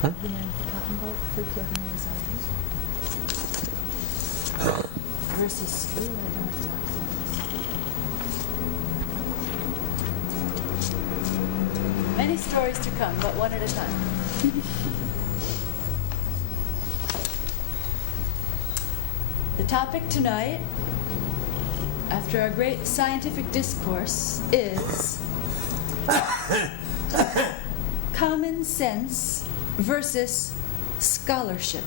The man with the cotton ball for curing anxiety. Versus, ooh, I don't like that. Many stories to come, but one at a time. The topic tonight, after our great scientific discourse, is common sense versus scholarship.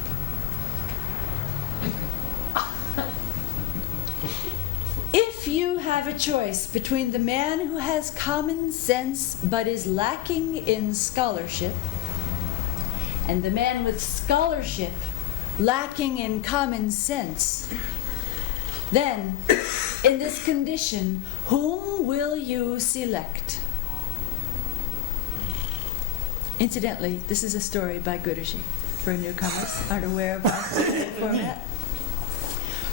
If you have a choice between the man who has common sense but is lacking in scholarship and the man with scholarship lacking in common sense, then, in this condition, whom will you select? Incidentally, this is a story by Guruji, for newcomers aren't aware of our format.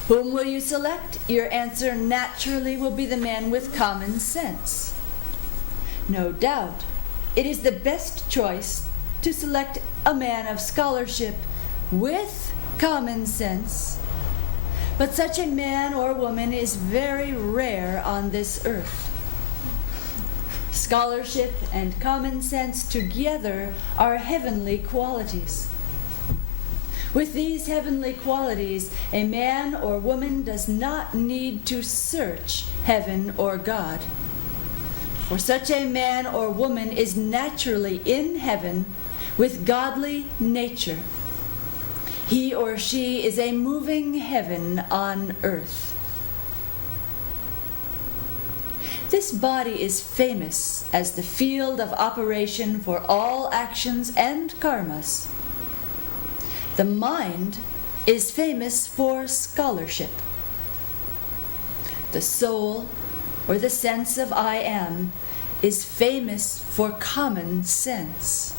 Whom will you select? Your answer naturally will be the man with common sense. No doubt, it is the best choice to select a man of scholarship with common sense, but such a man or woman is very rare on this earth. Scholarship and common sense together are heavenly qualities. With these heavenly qualities, a man or woman does not need to search heaven or God. For such a man or woman is naturally in heaven with godly nature. He or she is a moving heaven on earth. This body is famous as the field of operation for all actions and karmas. The mind is famous for scholarship. The soul, or the sense of I am, is famous for common sense.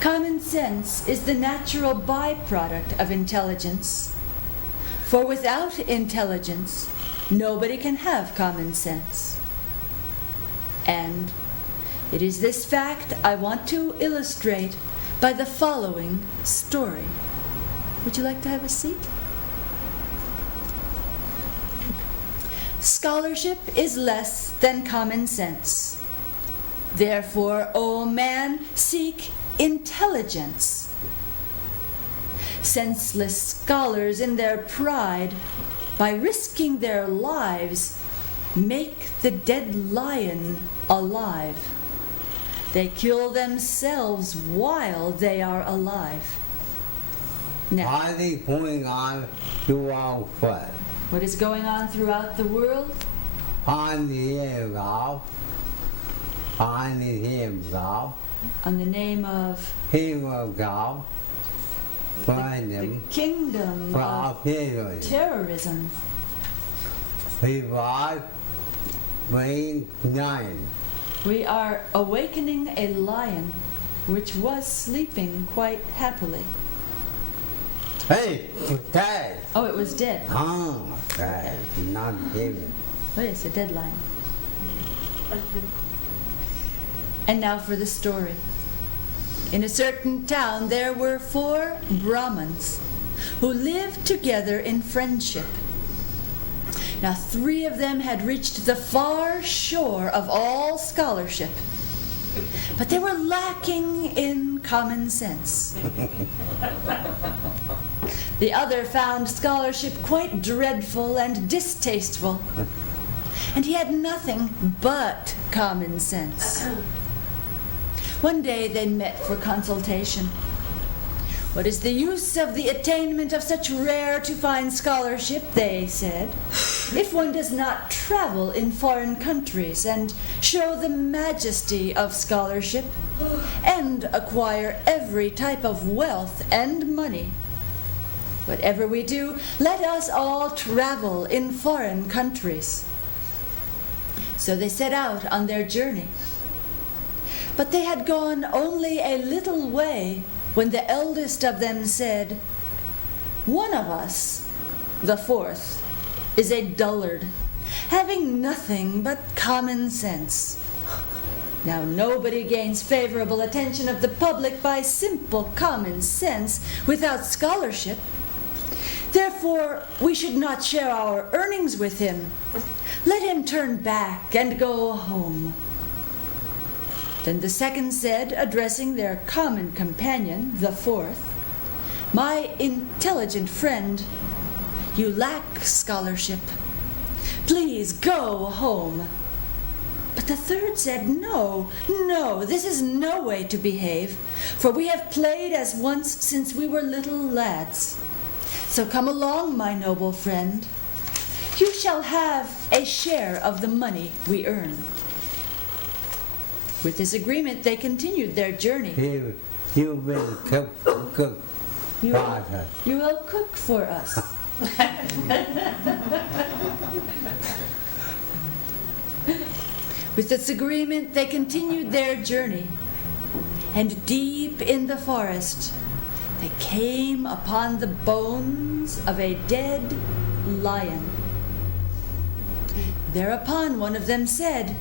Common sense is the natural byproduct of intelligence, for without intelligence, nobody can have common sense. And it is this fact I want to illustrate by the following story. Would you like to have a seat? Scholarship is less than common sense. Therefore, O man, seek intelligence. Senseless scholars in their pride, by risking their lives, make the dead lion alive. They kill themselves while they are alive. Now, What is going on throughout what? What is going on throughout the world? On the name of, on the name of, On the name of Him of God, the freedom kingdom of from terrorism. We was being nine. We are awakening a lion which was sleeping quite happily. Hey, Dad! Oh, it was dead. Oh, Dad, not him. Oh, yes, a dead lion. And now for the story. In a certain town there were 4 Brahmins who lived together in friendship. Now 3 of them had reached the far shore of all scholarship, but they were lacking in common sense. The other found scholarship quite dreadful and distasteful, and he had nothing but common sense. One day they met for consultation. What is the use of the attainment of such rare to find scholarship, they said, if one does not travel in foreign countries and show the majesty of scholarship and acquire every type of wealth and money? Whatever we do, let us all travel in foreign countries. So they set out on their journey. But they had gone only a little way when the eldest of them said, "One of us, the 4th, is a dullard, having nothing but common sense. Now, nobody gains favorable attention of the public by simple common sense without scholarship. Therefore, we should not share our earnings with him. Let him turn back and go home. Then the second said, addressing their common companion, the fourth, "My intelligent friend, you lack scholarship. Please go home." But the third said, "No, no, this is no way to behave, for we have played as once since we were little lads. So come along, my noble friend. You shall have a share of the money we earn." With this agreement, they continued their journey. You will cook You, father. you will cook for us. With this agreement, they continued their journey, and deep in the forest, they came upon the bones of a dead lion. Thereupon one of them said,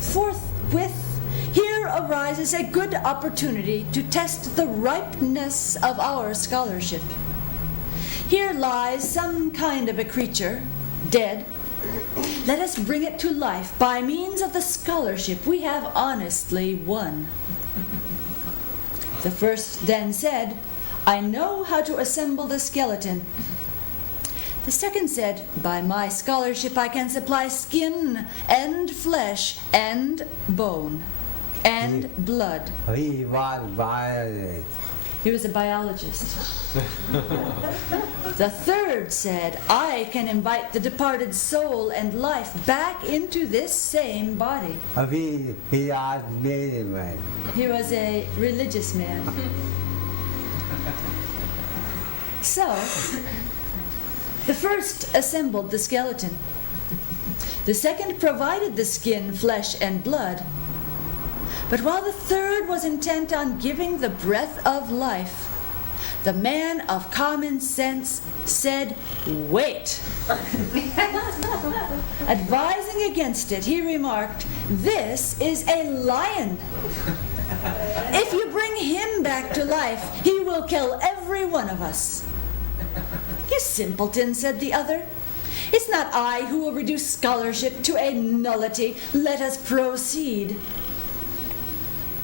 "Forthwith, here arises a good opportunity to test the ripeness of our scholarship. Here lies some kind of a creature, dead. Let us bring it to life by means of the scholarship we have honestly won." The first then said, "I know how to assemble the skeleton." The second said, "By my scholarship I can supply skin and flesh and bone and blood." He was violent. He was a biologist. The third said, "I can invite the departed soul and life back into this same body." He was very man. He was a religious man. So, the first assembled the skeleton. The second provided the skin, flesh, and blood. But while the third was intent on giving the breath of life, the man of common sense said, "Wait." Advising against it, he remarked, "This is a lion. If you bring him back to life, he will kill every one of us." "You simpleton," said the other. "It's not I who will reduce scholarship to a nullity. Let us proceed."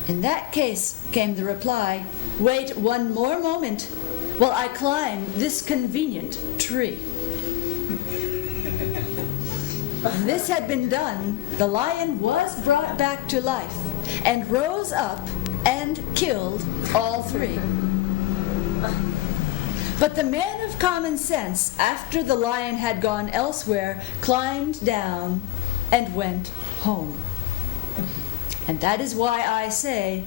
"In that case," came the reply, "wait one more moment while I climb this convenient tree." When this had been done, the lion was brought back to life and rose up and killed all three. But the man of common sense, after the lion had gone elsewhere, climbed down and went home. And that is why I say,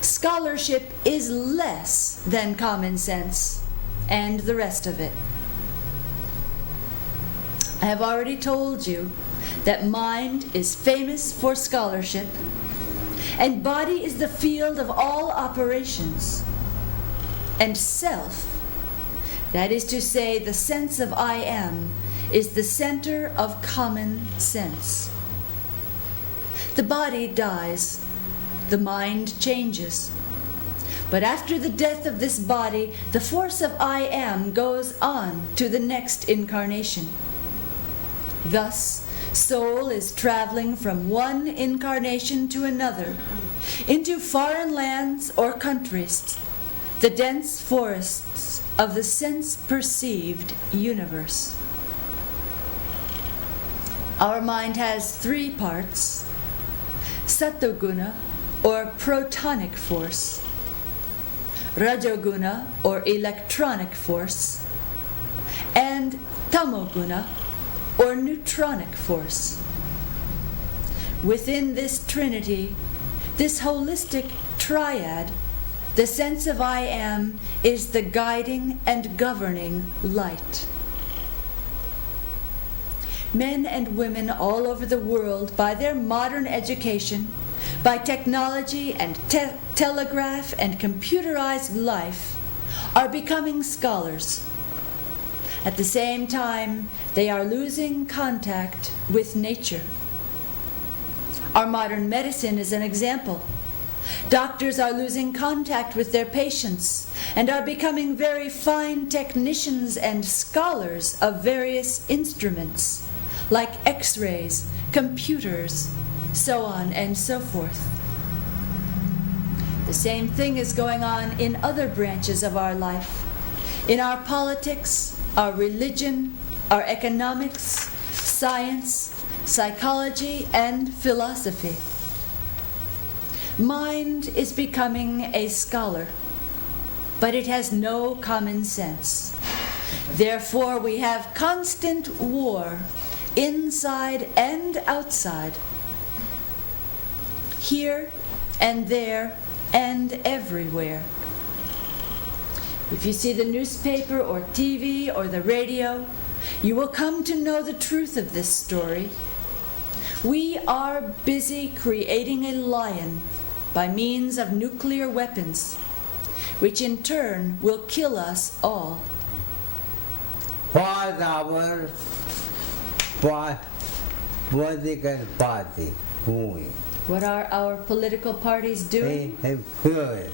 scholarship is less than common sense and the rest of it. I have already told you that mind is famous for scholarship, and body is the field of all operations, and self, that is to say, the sense of I am, is the center of common sense. The body dies, the mind changes. But after the death of this body, the force of I am goes on to the next incarnation. Thus, soul is traveling from one incarnation to another, into foreign lands or countries, the dense forests of the sense-perceived universe. Our mind has three parts: Sattoguna, or protonic force; Rajoguna, or electronic force; and Tamoguna, or neutronic force. Within this trinity, this holistic triad, the sense of I am is the guiding and governing light. Men and women all over the world, by their modern education, by technology and telegraph and computerized life, are becoming scholars. At the same time, they are losing contact with nature. Our modern medicine is an example. Doctors are losing contact with their patients and are becoming very fine technicians and scholars of various instruments, like X-rays, computers, so on and so forth. The same thing is going on in other branches of our life, in our politics, our religion, our economics, science, psychology, and philosophy. Mind is becoming a scholar, but it has no common sense. Therefore, we have constant war, inside and outside, here and there and everywhere. If you see the newspaper or TV or the radio, you will come to know the truth of this story. We are busy creating a lion by means of nuclear weapons, which in turn will kill us all. What our political party doing? What are our political parties doing? They have good.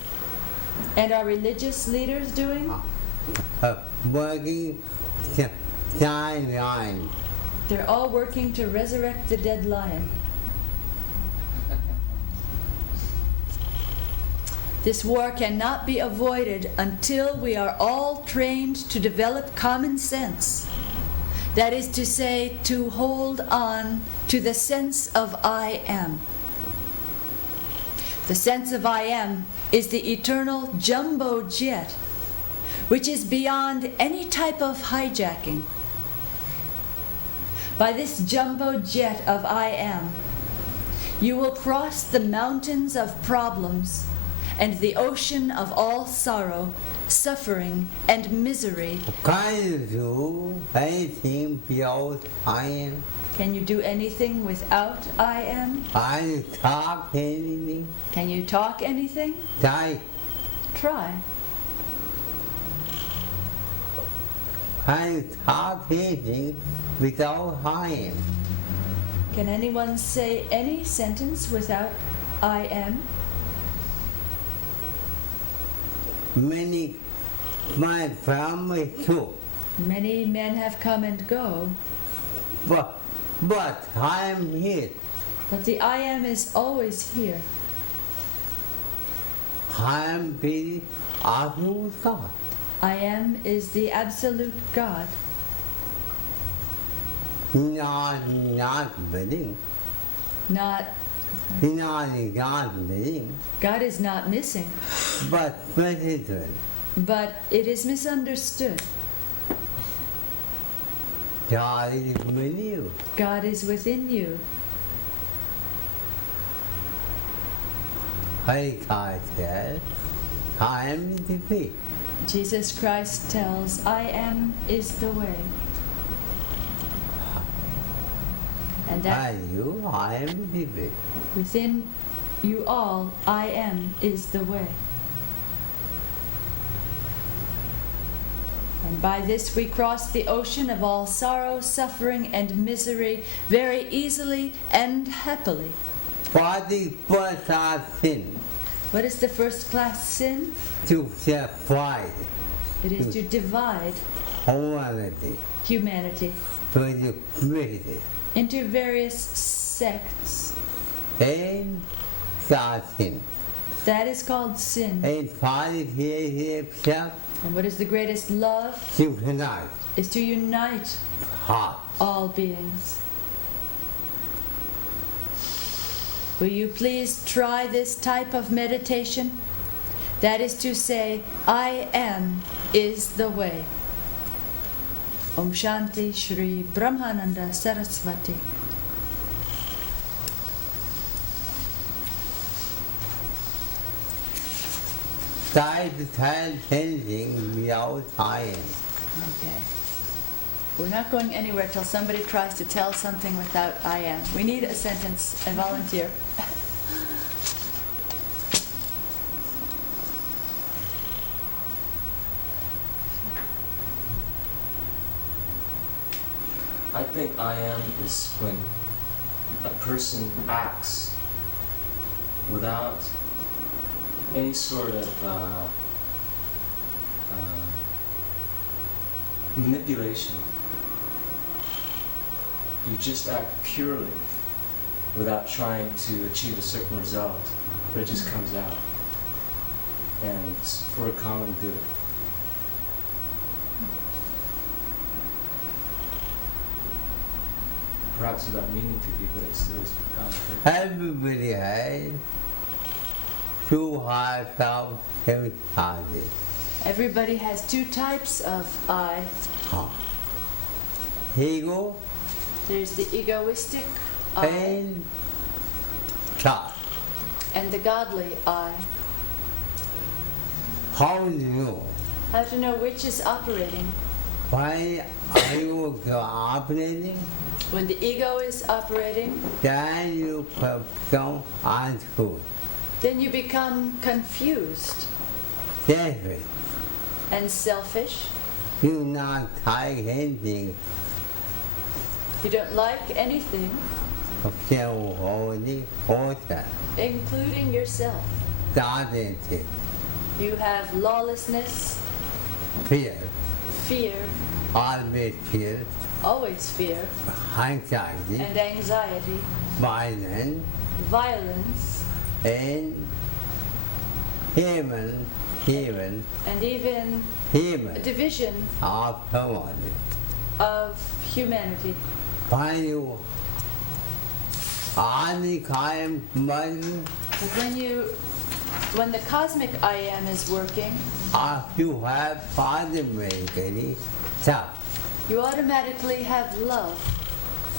And our religious leaders doing? Working timeline. They're all working to resurrect the dead lion. This war cannot be avoided until we are all trained to develop common sense. That is to say, to hold on to the sense of I am. The sense of I am is the eternal jumbo jet, which is beyond any type of hijacking. By this jumbo jet of I am, you will cross the mountains of problems and the ocean of all sorrow, suffering, and misery. Can you do anything beyond I am? Can you do anything without I am? Can you talk anything? Can you talk anything? Try. Try. Can you talk anything without I am? Can anyone say any sentence without I am? Many, my family too. Many men have come and go, But I am here. but the I am is always here. I am the absolute God. I am is the absolute God, Not being. not Not being. God is not missing, But better. but it is misunderstood. God is with you. God is within you. God said, I am the way. Jesus Christ tells, I am is the way. And that I am the way. within you all, I am is the way. And by this we cross the ocean of all sorrow, suffering, and misery very easily and happily. What is first sin? What is the first class sin? To divide It is to divide humanity humanity to the community. into various sects. And that sin. That is called sin. And Father himself And what is the greatest love? to unite Is to unite heart. all beings. Will you please try this type of meditation? That is to say, I am is the way. Om Shanti Shri Brahmananda Sarasvati. Try to tell anything without time. Okay. We're not going anywhere till somebody tries to tell something without I am. We need a sentence, a volunteer. I think I am is when a person acts without any sort of manipulation. You just act purely without trying to achieve a certain result, but it just comes out. And it's for a common good. Perhaps without meaning to be, but it still is for common good. Everybody has two hearts of everybody. Everybody has two types of I. Ego There's the egoistic I and God. and the godly I. How do you know? How to know which is operating? Why are you operating? When the ego is operating, Then you become untrue. then you become confused Therefore, and selfish. you not like anything You don't like anything, of holding order. including yourself. Doesn't it? You have lawlessness, Fear, fear, always fear, always fear, anxiety, and anxiety, violence, violence, and human and even a division of harmony. of humanity. When you only kind money, When the cosmic I am is working, you have automatically tough. you automatically have love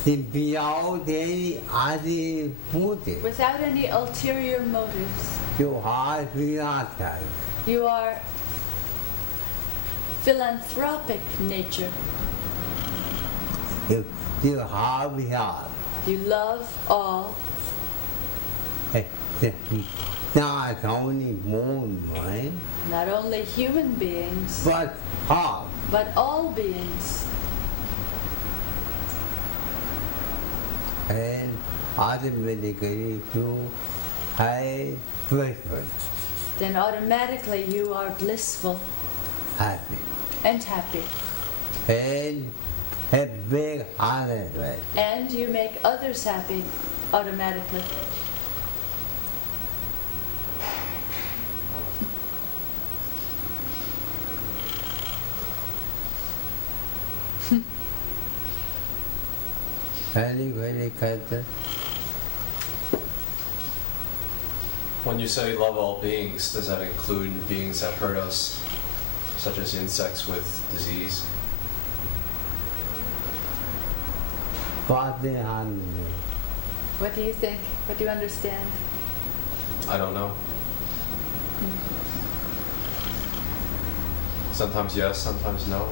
Without any other motive, without any ulterior motives. you have nothing. You are philanthropic nature. You have heart. You love all, Not only moon, right? not only human beings, But heart. but all beings. And automatically you have preference, Then automatically you are blissful happy. and happy. And a big holiday. And you make others happy automatically. Very good. When you say love all beings, does that include beings that hurt us, such as insects with disease? Body harmony. What do you think? What do you understand? I don't know. Sometimes yes, sometimes no.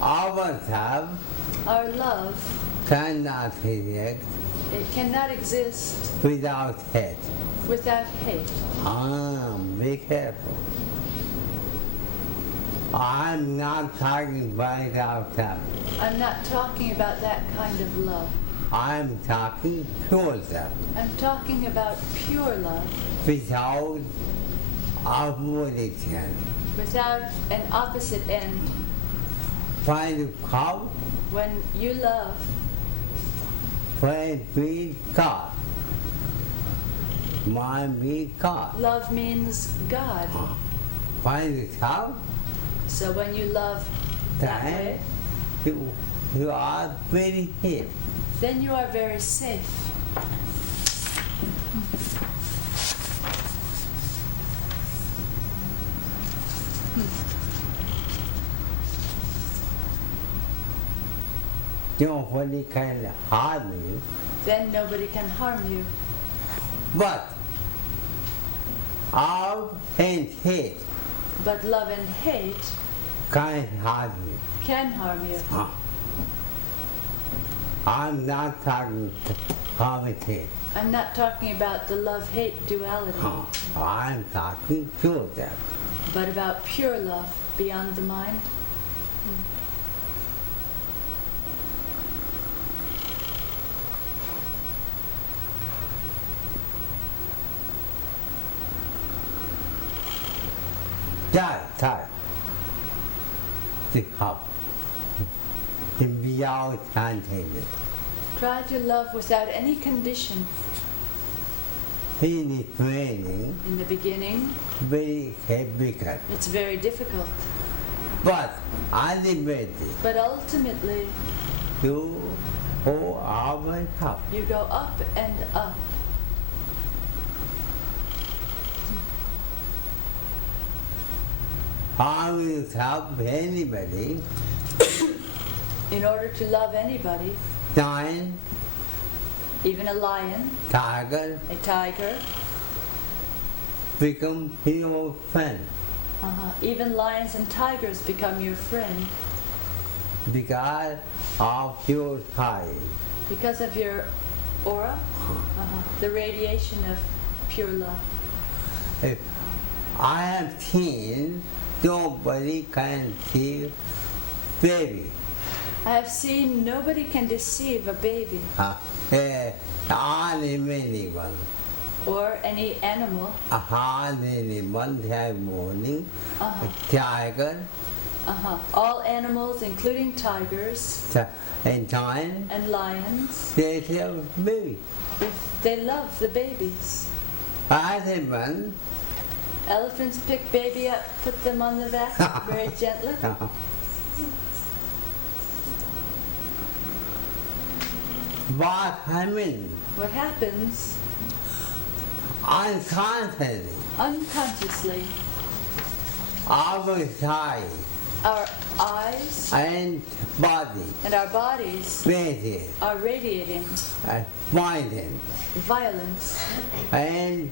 Our love Our love, cannot exist it cannot exist without hate. without hate. Be careful. I'm not talking about love. I'm not talking about that kind of love. I'm talking pure love. I'm talking about pure love Without opposition. without an opposite end. When you come, When you love, when we God. Mind be God. love means God. When you come, So when you love that way, then you are very happy. then you are very safe. Nobody can harm you, Then nobody can harm you. but love and hate But love and hate can harm you. can harm you. I'm not talking about hate. I'm not talking about the love-hate duality, I'm talking pure love. but about pure love beyond the mind. ใช่สิครับwithout containment. Try to love without any condition. He is training In the beginning, very difficult, it's very difficult. but ultimately But ultimately, you go up and up. you go up and up. How will you help anybody? In order to love anybody, Lion, even a lion, tiger, a tiger, become your friend even lions and tigers become your friend because of your time. because of your aura, the radiation of pure love. If I have seen nobody can see baby. I have seen nobody can deceive a baby Animal. or any animal, Animal have morning. Tiger all animals including tigers and lion, and lions, they have baby. they love the babies. Elephant, Elephants pick baby up, put them on the back very gently. what happens What happens unconsciously, unconsciously, our side our eyes and body and our bodies radiate are radiating violence violence. and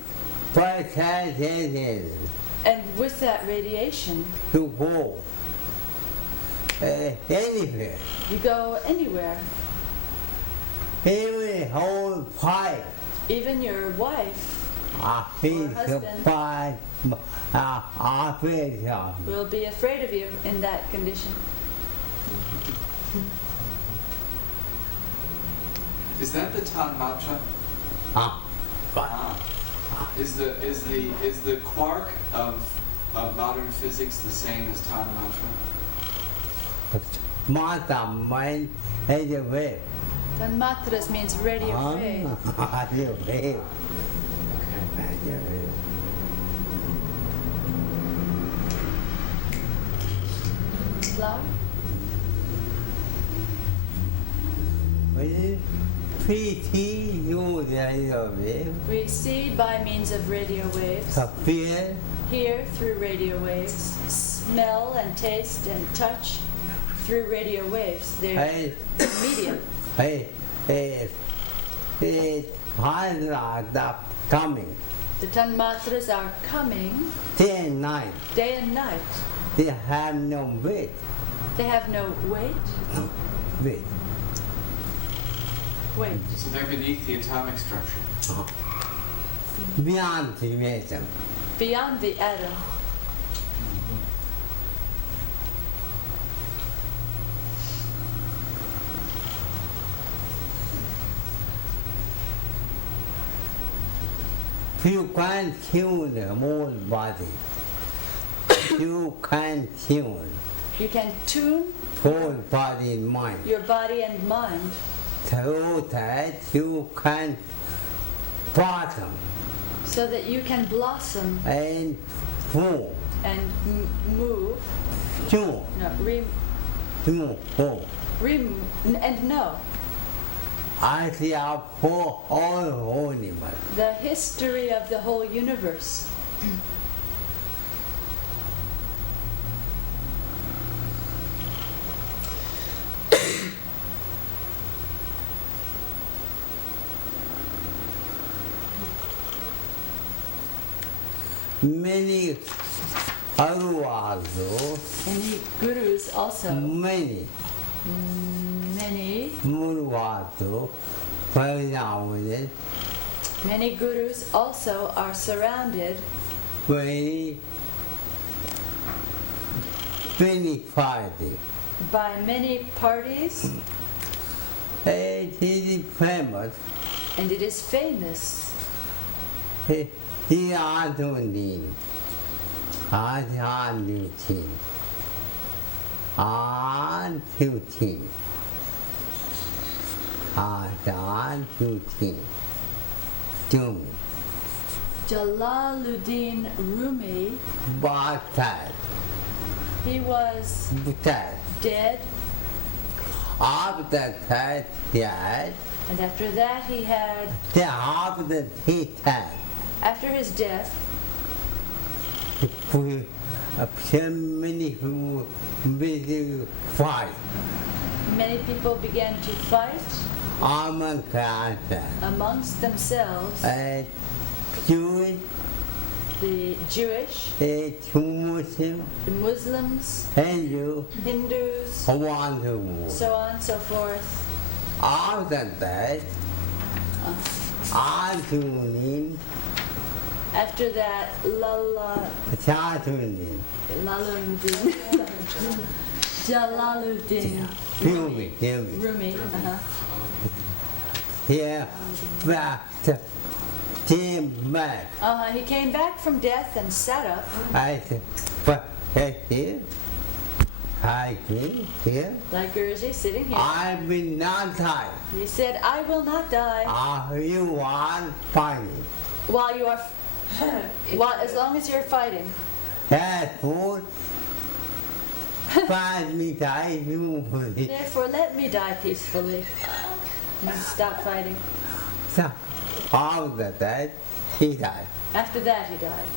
protected And with that radiation, to go anywhere. you go anywhere. Even whole pipe Even your wife is husband. pipe operation. will be afraid of you in that condition. Is that the Tanmatra? Is the quark of modern physics the same as Tanmatra? Mata mind is a wave. Tanmatras means radio wave. Radio wave. Okay. Radio wave. Flower? PT use radio wave. We see by means of radio waves, Appear hear through radio waves, smell and taste and touch through radio waves. They're hey medium. hey coming The Tanmatras are coming day and night. day and night. They have no weight. They have no weight. Weight. Wait. So they're beneath the atomic structure. Beyond the atom. Beyond the atom. You can't tune the whole body. You can't tune You can tune whole body and mind. your body and mind So that you can bottom so that you can blossom and move. and move. Tune. No, Move. and know I see for all animals. the history of the whole universe. Many Guru also, Many gurus also, many many Guru also, for example, Many gurus also are surrounded very party. by many parties, It is famous. and it is famous. He also need อาจารย์ดูทีอ่านดูทีอาจารย์ดูทีจุ่ม Jalaluddin Rumi, บาดแผล he was บุตร dead, อาบแต่แท้ใหญ่ and after that he had, แต่อาบแต่ที่แท้ after his death, คือเชื่อไม่ได้รู้ไม่ได้ไฟ many people began to fight อามันขาดแต่ amongst themselves, ช่วย the Jewish, ชูมุสลิม the Muslims, ให้อยู่ Hindus, วันทุก so on and so forth. อาบแต่อาทุนิน After that,ชาทุนิน Jalaluddin, Jalaluddin พิวมิพิวมิ Rumi, here back to team back he came back from death and sat up, I said but here I here like Guruji sitting here. I've been not tired He said, I will not die you want fighting while you are, as long as you're fighting. that food find me tired you Therefore, let me die peacefully. And stop fighting. so all that he died After that, he died.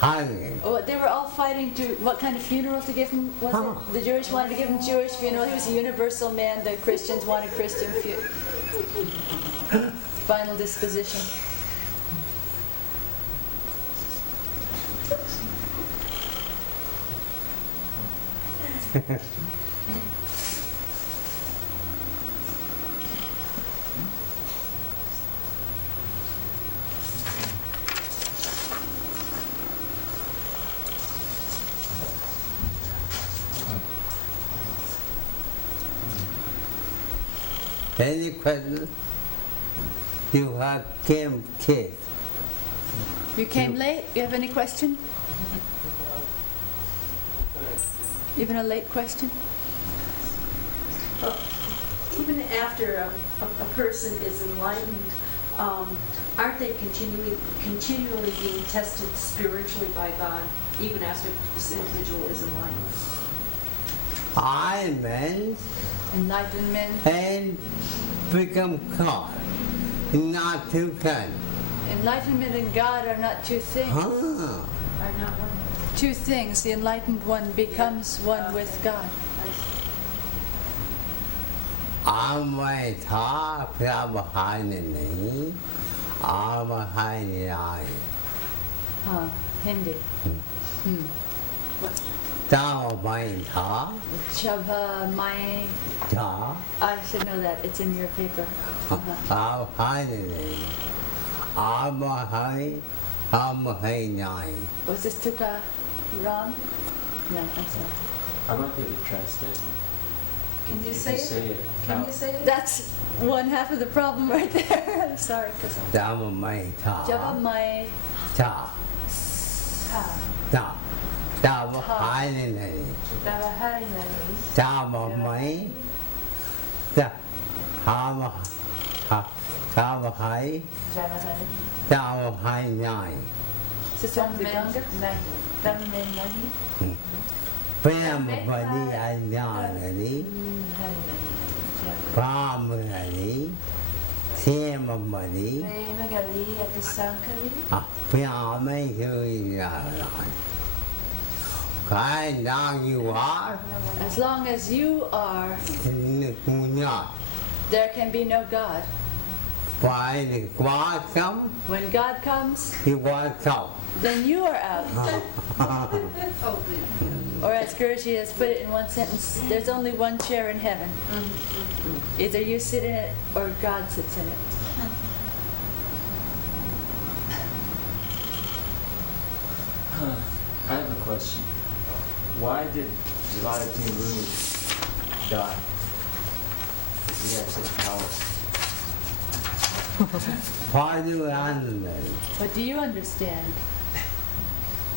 hanging Oh, they were all fighting to what kind of funeral to give him? Was it the Jewish wanted to give him Jewish funeral? He was a universal man. The Christians wanted Christian final disposition. any questions you have came kid You came late. You have any question? Even a late question? Well, even after a person is enlightened, aren't they continually being tested spiritually by God, even after this individual is enlightened? I meant Enlightenment. and become God, not two kind. Enlightenment and God are not two things. Are not one? Two things. The enlightened one becomes one with God. อาไม่ท้าพระบหายนี้อาไม่ให้ได้ Hindi. เจ้าไม่ท้า Chabha Mai. ท้า I should know that. It's in your paper. อาให้นี้อาไม่ให้อาไม่ให้ได้ Was this Tuka Ram? No, I'm sorry. I'm not going to translate. Can you say it? Say it. Can How? you say it? That's one half of the problem right there. I'm sorry. เจ้าไม่ท้า Chabha Mai. ท้า Ha. ท้าเจ้าให้นี้ Davaharinani. เจ้าไม่จะหามาเจ้าให้ Javahari. เจ้าให้ได้ Sisam Viganga. Nahi. Tammen nahi. เป็นบดีอันยาลี Hari nahi. พรามลีเสียมบดี Premagali at the Sankari. พยาไม่เคยอะไรใครดังอยู่ว่า As long as you are, นึกมุญา there can be no God. ไปกว่าเขา When God comes, ที่ว่าเขา then you are out. Oh, Or as Guruji has put it in one sentence, there's only one chair in heaven. Either you sit in it or God sits in it. I have a question. Why did Jalaluddin Rumi die? He had such power. พอดูอันเลย What do you understand?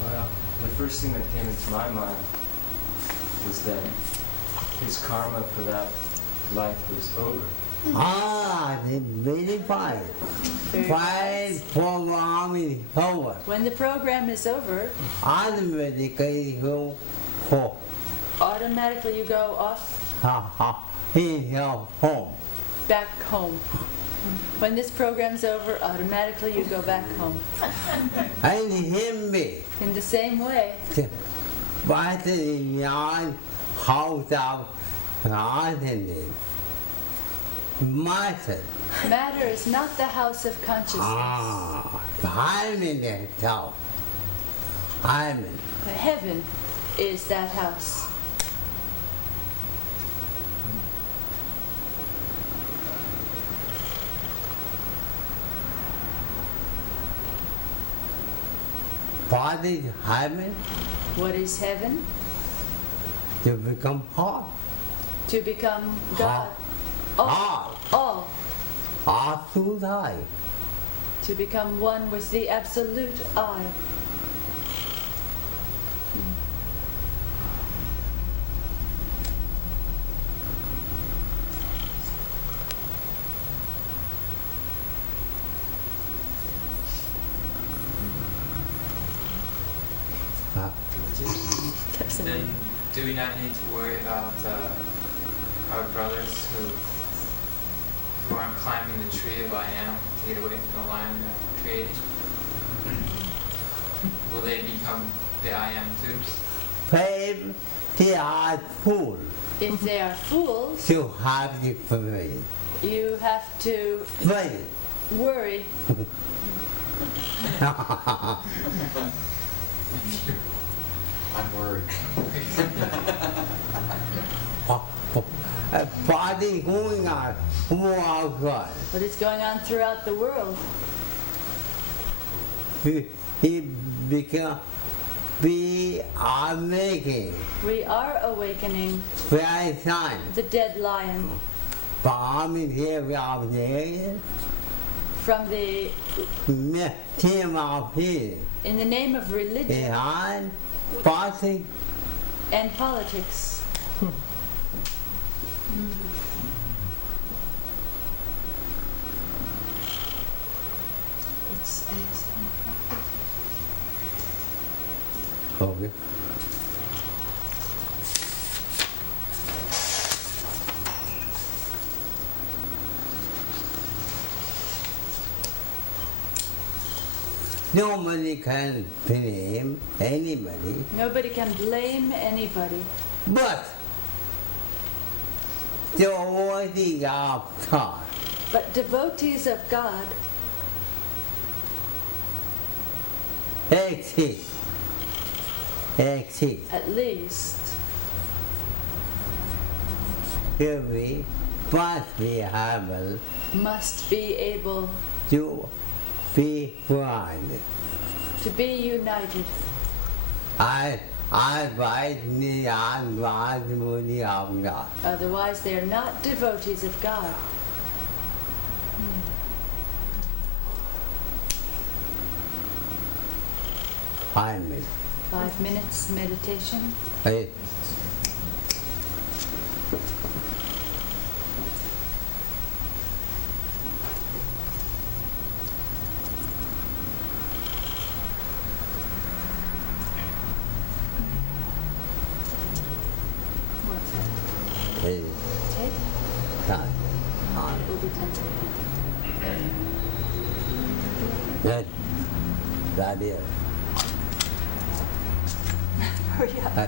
Well, the first thing that came into my mind was that his karma for that life was over. It's very fine. Very Fine nice. program is over. When the program is over, Automatically you go automatically you go off in your home. back home. When this program's over, automatically you go back home. And him me. In the same way, But in your house of consciousness, matter. matter is not the house of consciousness. I'm in itself. I'm in. Heaven is that house. What is heaven? What is heaven? To become hot. To become God. Hot. All. Absolute I. To become one with the absolute I. Then do we not need to worry about our brothers who aren't climbing the tree of I am to get away from the lion they're creating? Will they become the I am too? Fame, they are fools. If they are fools, You have to faith. you have to Faith. worry. I'm worried. A body going on outside. What is going on throughout the world? He become. We are making We are awakening very time. the dead lion Bombing here of the from the, team of here. in the name of religion Behind body and politics. It's okay. Nobody can blame anybody, Nobody can blame anybody, but the already of God but devotees of God exist. at least Here we must be able must be able to be one. to be united. I write me on one of God. Otherwise, they are not devotees of God. Find me. 5 minutes meditation. Hey. Hey. Take. Time. It will be 10. Good. That is. Hurry up. Uh,